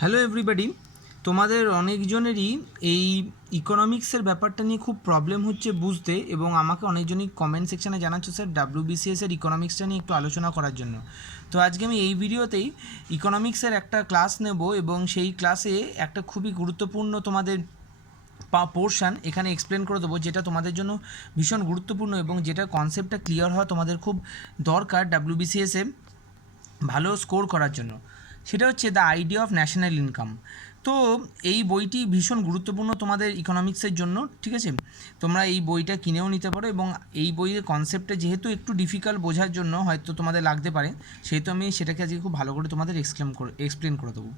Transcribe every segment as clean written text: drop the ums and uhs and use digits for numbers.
Hello everybody, তোমাদের অনেকজনেরই এই ইকোনমিক্সের ব্যাপারটা নিয়ে খুব প্রবলেম হচ্ছে বুঝতে, এবং আমাকে অনেকজনই কমেন্ট সেকশানে জানাচ্ছ স্যার ডাব্লিউবিসিএসের ইকোনমিক্সটা নিয়ে একটু আলোচনা করার জন্য। তো আজকে আমি এই ভিডিওতেই ইকোনমিক্সের একটা ক্লাস নেব এবং সেই ক্লাসে একটা খুবই গুরুত্বপূর্ণ তোমাদের পোর্শান এখানে এক্সপ্লেন করে দেবো, যেটা তোমাদের জন্য ভীষণ গুরুত্বপূর্ণ এবং যেটা কনসেপ্টটা ক্লিয়ার হওয়া তোমাদের খুব দরকার ডাব্লিউবিসিএসে ভালো স্কোর করার জন্য। সেটা হচ্ছে the idea of national income. তো এই বইটি ভীষণ গুরুত্বপূর্ণ তোমাদের ইকোনমিক্সের জন্য, ঠিক আছে? তোমরা এই বইটা কিনেও নিতে পারো, এবং এই বইয়ের কনসেপ্টটা যেহেতু একটু ডিফিকাল্ট বোঝার জন্য হয়তো তোমাদের লাগতে পারে, সেহেতু আমি সেটাকে আজকে খুব ভালো করে তোমাদের এক্সপ্লেন করে দেবো।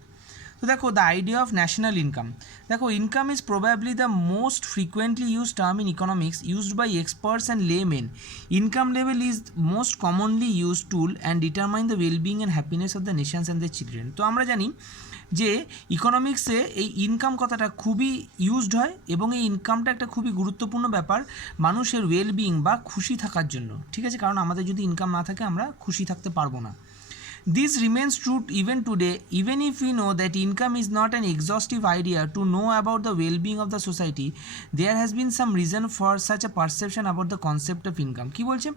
তো দেখো, the idea of national income. দেখো, income is probably the most frequently use term in economics used by experts and laymen. Income level is most commonly use tool and determine the wellbeing and happiness of the nations and the children. তো আমরা জানি যে ইকোনমিক্সে এই income কথাটা খুবই used হয়, এবং এই ইনকামটা একটা খুবই গুরুত্বপূর্ণ ব্যাপার মানুষের ওয়েলবিং বা খুশি থাকার জন্য, ঠিক আছে? কারণ আমাদের যদি ইনকাম না থাকে আমরা খুশি থাকতে পারবো না। This remains true even today, even if we know that income is not an exhaustive idea to know about the well-being of the society. There has been some reason for such a perception about the concept of income. কি বলছে?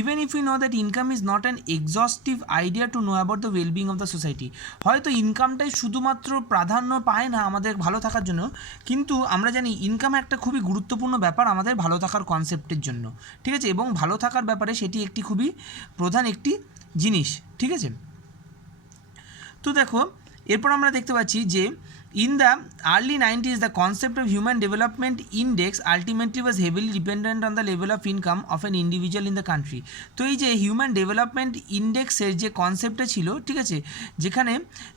Even if we know that income is not an exhaustive idea to know about the well-being of the society. হয়তো ইনকামটাই শুধুমাত্র প্রাধান্য পায় না আমাদের ভালো থাকার জন্য, কিন্তু আমরা জানি ইনকাম একটা খুবই গুরুত্বপূর্ণ ব্যাপার আমাদের ভালো থাকার কনসেপ্টের জন্য, ঠিক আছে? এবং ভালো থাকার ব্যাপারে সেটি একটি খুবই প্রধান একটি জিনিস, ঠিক আছে? তো দেখো, এরপর আমরা দেখতে পাচ্ছি যে in the early 90s the concept of human development index ultimately was heavily dependent on the level of income of an individual in the country. তো এই যে হিউম্যান ডেভেলপমেন্ট ইন্ডেক্সের যে কনসেপ্টটা ছিল, ঠিক আছে,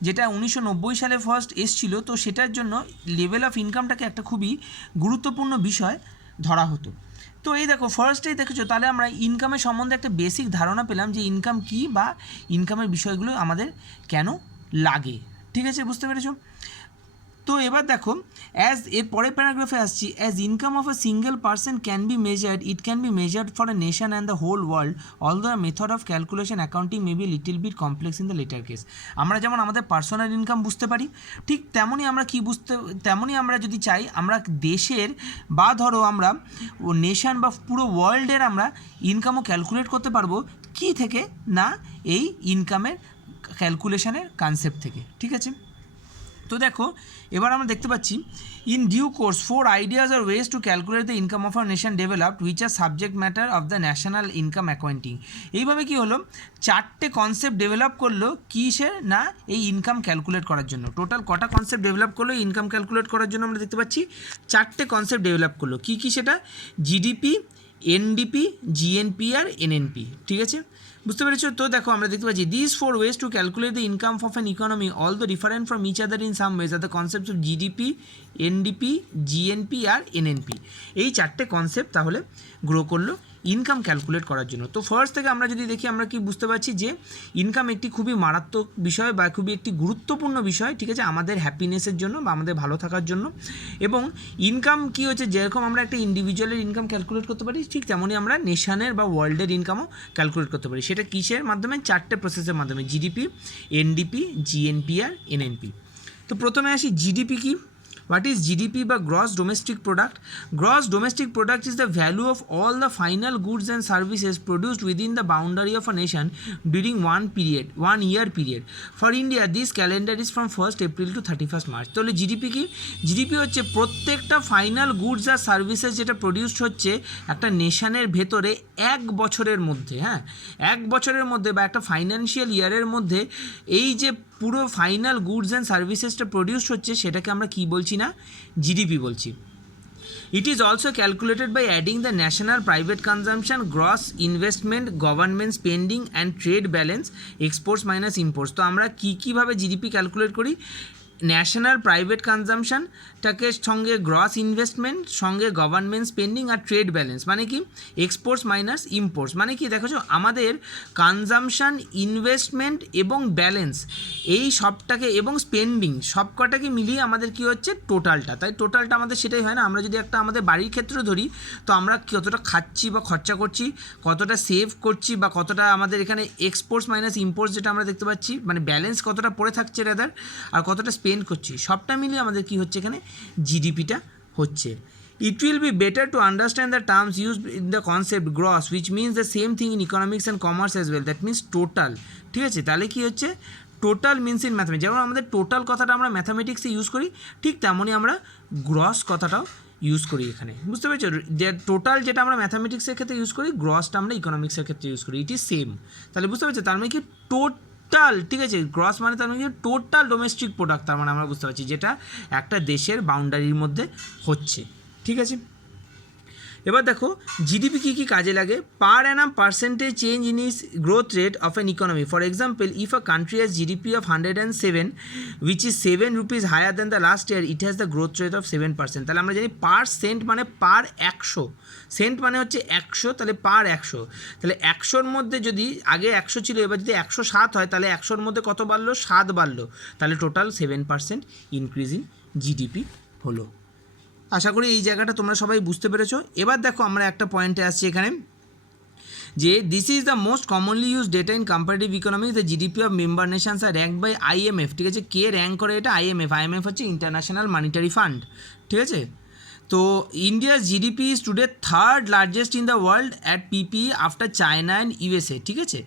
যেটা 1990 সালে ফার্স্ট এসছিল, তো সেটার জন্য লেভেল অফ ইনকামটাকে একটা খুবই গুরুত্বপূর্ণ বিষয় ধরা হতো। তো এই দেখো, ফার্স্টেই দেখেছো, তাহলে আমরা ইনকামের সম্বন্ধে একটা বেসিক ধারণা পেলাম যে ইনকাম কী বা ইনকামের বিষয়গুলো আমাদের কেন লাগে, ঠিক আছে? বুঝতে পেরেছো? তো এবার দেখো, অ্যাজ এর পরের প্যারাগ্রাফে আসছি, as income of a single person can be measured, it can be measured for a nation and the whole world, all the method of calculation accounting may be little bit complex in the latter case. আমরা যেমন আমাদের personal income বুঝতে পারি, ঠিক তেমনই আমরা যদি চাই আমরা দেশের বা ধরো আমরা নেশন বা পুরো ওয়ার্ল্ডের আমরা ইনকামও ক্যালকুলেট করতে পারবো। কি থেকে? না, এই ইনকামের ক্যালকুলেশনের কনসেপ্ট থেকে, ঠিক আছে? তো দেখো, এবার আমরা দেখতে পাচ্ছি ইন ডিউ কোর্স 4 আইডিয়াস আর ways to calculate the income of a nation developed which are subject matter of the national income accounting. এইভাবে কি হলো, 4টে কনসেপ্ট ডেভেলপ করলো কিসের? না, এই ইনকাম ক্যালকুলেট করার জন্য। টোটাল কটা কনসেপ্ট ডেভেলপ করলো ইনকাম ক্যালকুলেট করার জন্য? আমরা দেখতে পাচ্ছি 4টে কনসেপ্ট ডেভেলপ করলো। কী কী সেটা? জিডিপি, এনডিপি, জিএনপি আর এনএনপি, ঠিক আছে? বুঝতে পেরেছো? তো দেখো, আমরা দেখতে পাচ্ছি this 4 ways to calculate the income of an economy all the different from each other in some ways are the concept of GDP, NDP, GNP আর এনএনপি। এই 4টে কনসেপ্ট তাহলে গ্রো করলো ইনকাম ক্যালকুলেট করার জন্য। তো ফার্স্ট থেকে আমরা যদি দেখি, আমরা কি বুঝতে পারছি যে ইনকাম একটি খুবই মারাত্মক বিষয় বা খুবই একটি গুরুত্বপূর্ণ বিষয়, ঠিক আছে, আমাদের হ্যাপিনেসের জন্য বা আমাদের ভালো থাকার জন্য। এবং ইনকাম কি হচ্ছে, যেরকম আমরা একটা ইন্ডিভিজুয়ালের ইনকাম ক্যালকুলেট করতে পারি, ঠিক তেমনই আমরা নেশানের বা ওয়ার্ল্ডের ইনকামও ক্যালকুলেট করতে পারি। সেটা কিসের মাধ্যমে? 4টে প্রসেসের মাধ্যমে, জিডিপি, এনডিপি, জিএনপি আর এনএনপি। তো প্রথমে আসি জিডিপি কি। What is GDP বা gross domestic product? Gross domestic product is the value of all the final goods and services produced within the boundary of a nation during one year period. For India, this calendar is from 1st April to 31st March. তাহলে GDP কি? GDP হচ্ছে প্রত্যেকটা final goods আর services যেটা produced হচ্ছে একটা নেশনের ভেতরে এক বছরের মধ্যে, হ্যাঁ, এক বছরের মধ্যে বা একটা ফাইন্যান্সিয়াল ইয়ারের মধ্যে এই যে পুরো ফাইনাল গুডস অ্যান্ড সার্ভিসেসটা প্রডিউস হচ্ছে, সেটাকে আমরা কি বলছি? না, জিডিপি বলছি। It is also calculated by adding the national private consumption, gross investment, government spending and trade balance, exports minus imports. তো আমরা কীভাবে জিডিপি ক্যালকুলেট করি? ন্যাশনাল প্রাইভেট কনজামশনটাকে সঙ্গে গ্রস ইনভেস্টমেন্ট, সঙ্গে গভর্নমেন্ট স্পেন্ডিং আর ট্রেড ব্যালেন্স, মানে কি এক্সপোর্টস মাইনাস ইম্পোর্টস। মানে কি দেখেছো, আমাদের কনজামশন, ইনভেস্টমেন্ট এবং ব্যালেন্স এই সবটাকে এবং স্পেন্ডিং সবকটাকে মিলিয়ে আমাদের কি হচ্ছে টোটালটা। তাই টোটালটা আমাদের সেটাই হয় না। আমরা যদি একটা আমাদের বাড়ির ক্ষেত্র ধরি, তো আমরা কতটা খাচ্ছি বা খরচা করছি, কতটা সেভ করছি বা কতটা আমাদের এখানে এক্সপোর্টস মাইনাস ইম্পোর্টস যেটা আমরা দেখতে পাচ্ছি, মানে ব্যালেন্স কতটা পড়ে থাকছে রেদার, আর কতটা স্পেন্ড করছি, সবটা মিলিয়ে আমাদের কি হচ্ছে এখানে জিডিপিটা হচ্ছে। It will be better to understand the terms used in the concept gross, which means the same thing in economics and commerce as well, that means total, ঠিক আছে। তাহলে কি হচ্ছে টোটাল মিনস ইন ম্যাথমেটিক্স, যেমন আমাদের total কথাটা আমরা ম্যাথামেটিক্সে use করি, ঠিক তেমনই আমরা গ্রস কথাটাও ইউজ করি এখানে, বুঝতে পেরেছো? যে টোটাল যেটা আমরা ম্যাথামেটিক্সের ক্ষেত্রে ইউজ করি, গ্রসটা আমরা ইকোনমিক্সের ক্ষেত্রে ইউজ করি, ইট ইজ সেম। তাহলে বুঝতে পারছো, তার মানে কি টোটাল, ঠিক আছে, গ্রস মানে তার মানে কি টোটাল ডোমেস্টিক প্রোডাক্ট, তার মানে আমরা বুঝতে পারছি যেটা একটা দেশের বাউন্ডারির মধ্যে হচ্ছে, ঠিক আছে। এবার দেখো জিডিপি কী কী কাজে লাগে। Per annum percentage change in its growth rate of an economy. For example, if a country has GDP of 107 which is 7 rupees higher than the last year, it has the growth rate of 7%। তাহলে আমরা জানি পার Saint মানে পার 100, Saint মানে হচ্ছে 100, তাহলে পার 100, তাহলে 100-র মধ্যে যদি আগে 100 ছিল, এবার যদি 107 হয়, তাহলে 100-র মধ্যে কত বাড়লো? 7 বাড়লো, তাহলে টোটাল 7% ইনক্রিজ ইন জিডিপি হলো। আশা করি এই জায়গাটা তোমরা সবাই বুঝতে পেরেছো। এবার দেখো আমরা একটা পয়েন্টে আসছি এখানে, যে this is the most commonly use data in comparative economics, the GDP of member nations are rank by IMF, ঠিক আছে। কে র্যাঙ্ক করে এটা? IMF হচ্ছে ইন্টারন্যাশনাল মনিটারি ফান্ড, ঠিক আছে। তো ইন্ডিয়ার GDP is today third largest in the world at PPE after China and USA, ঠিক আছে।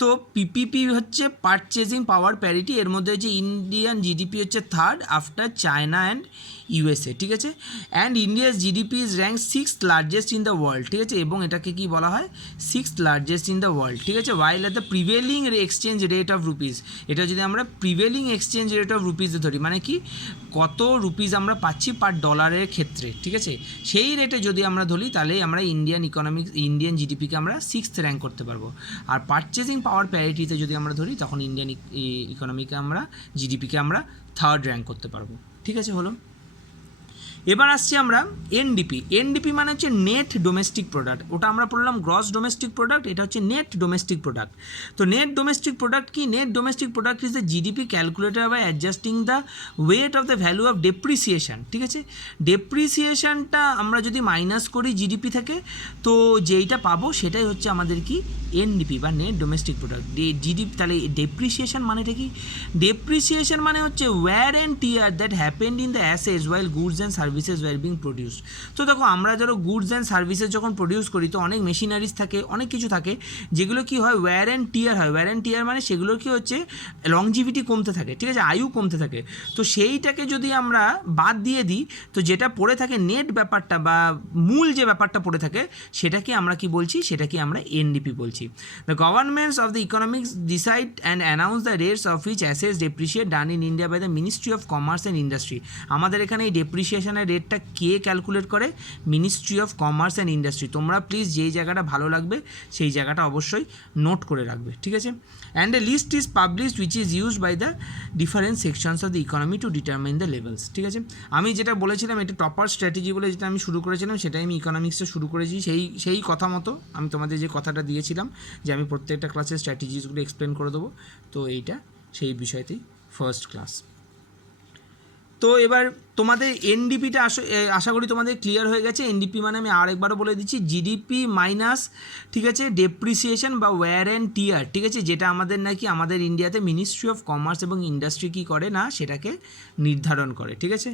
তো PPP হচ্ছে পারচেজিং পাওয়ার প্যারিটি, এর মধ্যে হচ্ছে ইন্ডিয়ান জিডিপি হচ্ছে third after China and USA, ঠিক আছে। অ্যান্ড ইন্ডিয়ার GDP is rank 6th largest in the world, ঠিক আছে, এবং এটাকে কি বলা হয়? 6th largest in the world, ঠিক আছে। While at the prevailing exchange rate of rupees, এটা যদি আমরা প্রিভেলিং এক্সচেঞ্জ রেট অফ রুপিসে ধরি, মানে কি কত রুপিস আমরা পাচ্ছি পার ডলারের ক্ষেত্রে, ঠিক আছে, সেই রেটে যদি আমরা ধরি, তাহলে আমরা ইন্ডিয়ান জিডিপিকে আমরা 6th র্যাঙ্ক করতে পারবো। আর পারচেজিং পাওয়ার প্যারিটিতে যদি আমরা ধরি, তখন ইন্ডিয়ান ইকোনমিকে আমরা জিডিপিকে আমরা থার্ড র্যাঙ্ক করতে পারবো, ঠিক আছে, হলো। এবার আসছি আমরা এনডিপি মানে হচ্ছে নেট ডোমেস্টিক প্রোডাক্ট, ওটা আমরা পড়লাম গ্রস ডোমেস্টিক প্রোডাক্ট, এটা হচ্ছে নেট ডোমেস্টিক প্রোডাক্ট। তো নেট ডোমেস্টিক প্রোডাক্ট কি? Net domestic product is the GDP calculated by adjusting the weight of the value of depreciation, ঠিক আছে। ডেপ্রিসিয়েশনটা আমরা যদি মাইনাস করি জিডিপি থেকে, তো যেইটা পাবো সেটাই হচ্ছে আমাদের কি এনডিপি বা নেট ডোমেস্টিক প্রোডাক্ট। জিডিপি, তাহলে ডেপ্রিসিয়েশন মানেটা কি? ডেপ্রিসিয়েশন মানে হচ্ছে wear and tear that happened in the assets while goods and services were being produced. তো দেখো আমরা যারা গুডস অ্যান্ড সার্ভিসেস যখন প্রডিউস করি, তো অনেক মেশিনারিজ থাকে, অনেক কিছু থাকে, যেগুলো কি হয় ওয়্যার অ্যান্ড টিয়ার হয়। ওয়্যার অ্যান্ড টিয়ার মানে সেগুলোর কি হচ্ছে লংজিভিটি কমতে থাকে, ঠিক আছে, আয়ু কমতে থাকে। তো সেইটাকে যদি আমরা বাদ দিয়ে দিই, তো যেটা পড়ে থাকে নেট ব্যাপারটা বা মূল যে ব্যাপারটা পড়ে থাকে, সেটাকে আমরা কি বলছি? সেটাকে আমরা এনডিপি বলছি। The governments of the economics decide and announce the rates of which assets depreciate done in India by the ministry of commerce and industry. আমাদের এখানে এই ডেপ্রিসিয়েশনের রেটটা কে ক্যালকুলেট করে? Ministry of commerce and industry. তোমরা please যেই জায়গাটা ভালো লাগবে সেই জায়গাটা অবশ্যই নোট করে রাখবে, ঠিক আছে। And a list is published which is used by the different sections of the economy to determine the levels, ঠিক আছে। আমি যেটা বলেছিলাম এটা টপার স্ট্র্যাটেজি বলে যেটা আমি শুরু করেছিলাম, সেটাই আমি ইকোনমিক্সে শুরু করেছি। সেই কথা মতো আমি তোমাদের যে কথাটা দিয়েছিলাম যে আমি প্রত্যেকটা ক্লাসের স্ট্র্যাটেজিসগুলো এক্সপ্লেন করে দেবো, তো এইটা সেই বিষয়তেই ফার্স্ট ক্লাস। তো এবার তোমাদের এনডিপিটা আশা করি তোমাদের ক্লিয়ার হয়ে গেছে। এনডিপি মানে আমি আরেকবারও বলে দিচ্ছি, জিডিপি মাইনাস, ঠিক আছে, ডেপ্রিসিয়েশন বা ওয়্যার অ্যান্ড টিয়ার, ঠিক আছে, যেটা আমাদের নাকি আমাদের ইন্ডিয়াতে মিনিস্ট্রি অফ কমার্স এবং ইন্ডাস্ট্রি কী করে না, সেটাকে নির্ধারণ করে, ঠিক আছে।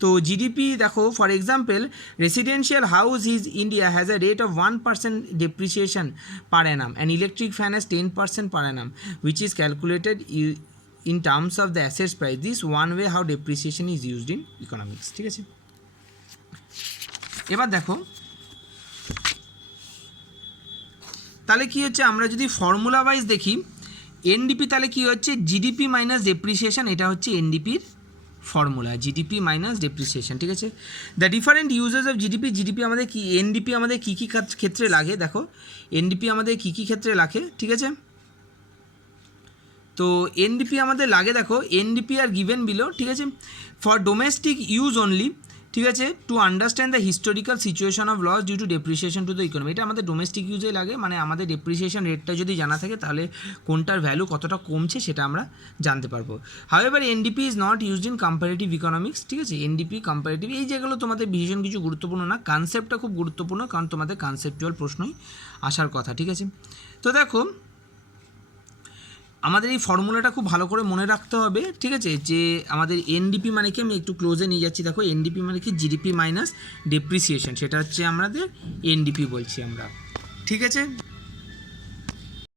তো জিডিপি দেখো, for example residential house is India has a rate of 1% depreciation per Anam and electric fan has 10% per Anam which is calculated in terms of the assets price. This one way how depreciation is used in economics, ঠিক আছে। এবার দেখো তাহলে কি হচ্ছে, আমরা যদি formula wise দেখি এনডিপি, তাহলে কি হচ্ছে জিডিপি মাইনাস ডেপ্রিসিয়েশন, এটা হচ্ছে এনডিপির ফর্মুলা, জিডিপি মাইনাস ডেপ্রিসিয়েশন, ঠিক আছে। The different uses of GDP আমাদের কি, এনডিপি আমাদের কী কী ক্ষেত্রে লাগে, দেখো এনডিপি আমাদের কী কী ক্ষেত্রে লাগে, ঠিক আছে। তো এনডিপি আমাদের লাগে, দেখো এনডিপি আর গিভেন বিলো, ঠিক আছে, ফর ডোমেস্টিক ইউজ অনলি, ঠিক আছে, to understand the historical situation of loss due to depreciation to the economy. এটা আমাদের ডোমেস্টিক ইউজেই লাগে, মানে আমাদের ডেপ্রিসিয়েশন রেটটা যদি জানা থাকে, তাহলে কোনটার ভ্যালু কতটা কমছে সেটা আমরা জানতে পারবো। However NDP is not used in comparative economics, ঠিক আছে। এনডিপি কম্পারেটিভ এই যেগুলো তোমাদের ভীষণ কিছু গুরুত্বপূর্ণ না, কনসেপ্টটা খুব গুরুত্বপূর্ণ, কারণ তোমাদের কনসেপচুয়াল প্রশ্নই আসার কথা, ঠিক আছে। তো দেখো আমাদের এই ফর্মুলাটা খুব ভালো করে মনে রাখতে হবে, ঠিক আছে, যে আমাদের এনডিপি মানে কি, আমি একটু ক্লোজে নিয়ে যাচ্ছি, দেখো এনডিপি মানে কি জিডিপি মাইনাস ডেপ্রিসিয়েশন, সেটা হচ্ছে আমাদের এনডিপি বলছি আমরা, ঠিক আছে।